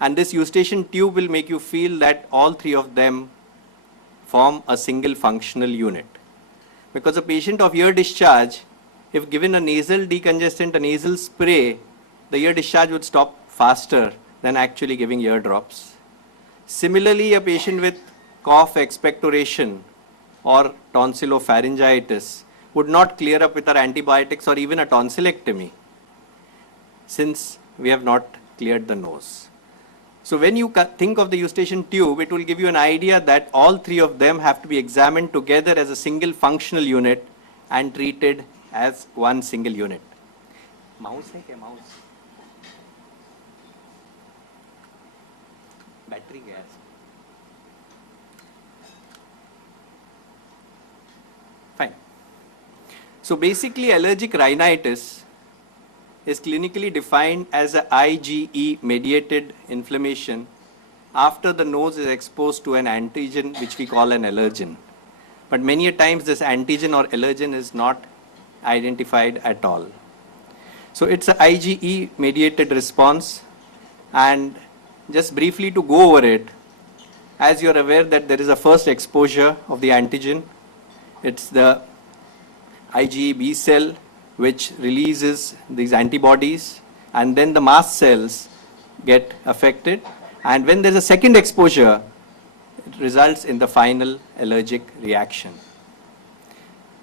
And this eustachian tube will make you feel that all three of them form a single functional unit. Because a patient of ear discharge, if given a nasal decongestant, a nasal spray, the ear discharge would stop faster than actually giving ear drops. Similarly, a patient with cough expectoration or tonsillopharyngitis would not clear up with our antibiotics or even a tonsillectomy, since we have not cleared the nose. So when you think of the eustachian tube, it will give you an idea that all three of them have to be examined together as a single functional unit and treated as one single unit. Mouse hai kya mouse? Battery gas. Fine. So basically, allergic rhinitis is clinically defined as a IgE mediated inflammation after the nose is exposed to an antigen which we call an allergen. But many a times this antigen or allergen is not identified at all. So it's a IgE mediated response, and just briefly to go over it, as you're aware that there is a first exposure of the antigen. It's the IgE B cell which releases these antibodies, and then the mast cells get affected. And when there's a second exposure, it results in the final allergic reaction.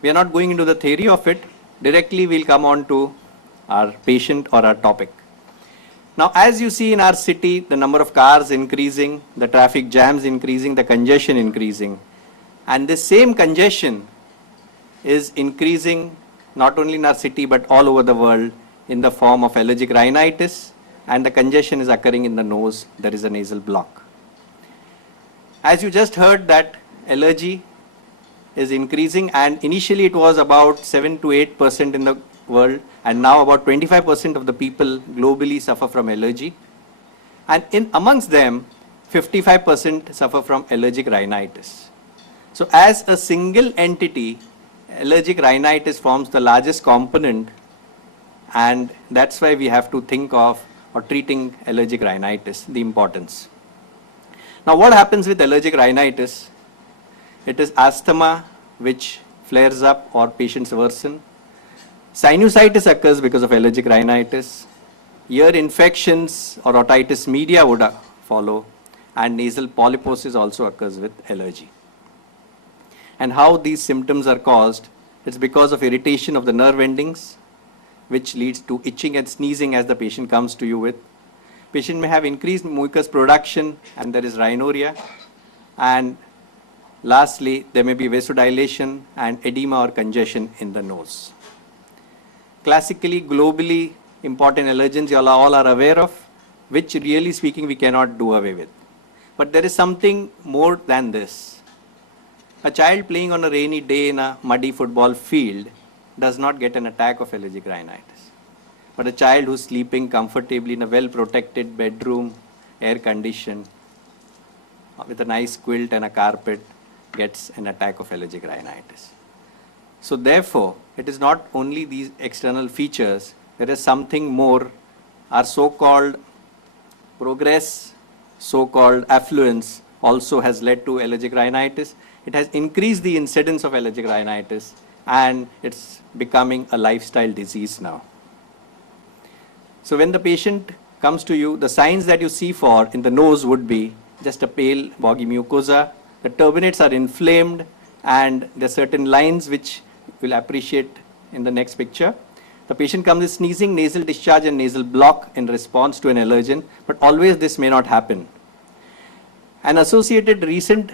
We are not going into the theory of it. Directly we'll come on to our patient or our topic. Now, as you see in our city, the number of cars increasing, the traffic jams increasing, the congestion increasing. And this same congestion is increasing not only in our city but all over the world in the form of allergic rhinitis, and the congestion is occurring in the nose. There is a nasal block. As you just heard, that allergy is increasing, and initially it was about 7 to 8% in the world, and now about 25% of the people globally suffer from allergy, and amongst them 55% suffer from allergic rhinitis. So as a single entity, allergic rhinitis forms the largest component, and that's why we have to think of or treating allergic rhinitis, the importance. Now what happens with allergic rhinitis? It is asthma which flares up or patients worsen. Sinusitis occurs because of allergic rhinitis. Ear infections or otitis media would follow, and nasal polyposis also occurs with allergy. And how these symptoms are caused, it's because of irritation of the nerve endings, which leads to itching and sneezing as the patient comes to you with. Patient may have increased mucus production, and there is rhinorrhea. And lastly, there may be vasodilation and edema or congestion in the nose. Classically, globally important allergens you all are aware of, which really speaking we cannot do away with. But there is something more than this. A child playing on a rainy day in a muddy football field does not get an attack of allergic rhinitis. But a child who's sleeping comfortably in a well-protected bedroom, air-conditioned, with a nice quilt and a carpet, gets an attack of allergic rhinitis. So therefore, it is not only these external features, there is something more. Our so-called progress, so-called affluence also has led to allergic rhinitis. It has increased the incidence of allergic rhinitis, and it's becoming a lifestyle disease now. So when the patient comes to you, the signs that you see for in the nose would be just a pale boggy mucosa. The turbinates are inflamed, and there are certain lines which we'll appreciate in the next picture. The patient comes with sneezing, nasal discharge and nasal block in response to an allergen, but always this may not happen. An associated recent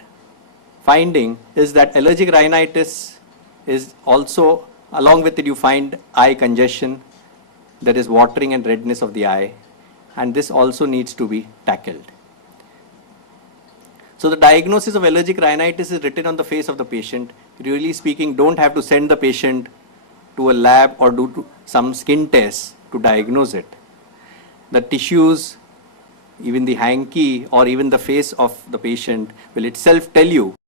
finding is that allergic rhinitis is also, along with it you find eye congestion, there is watering and redness of the eye, and this also needs to be tackled. So the diagnosis of allergic rhinitis is written on the face of the patient. Really speaking, don't have to send the patient to a lab or do some skin tests to diagnose it. The tissues, even the hanky or even the face of the patient will itself tell you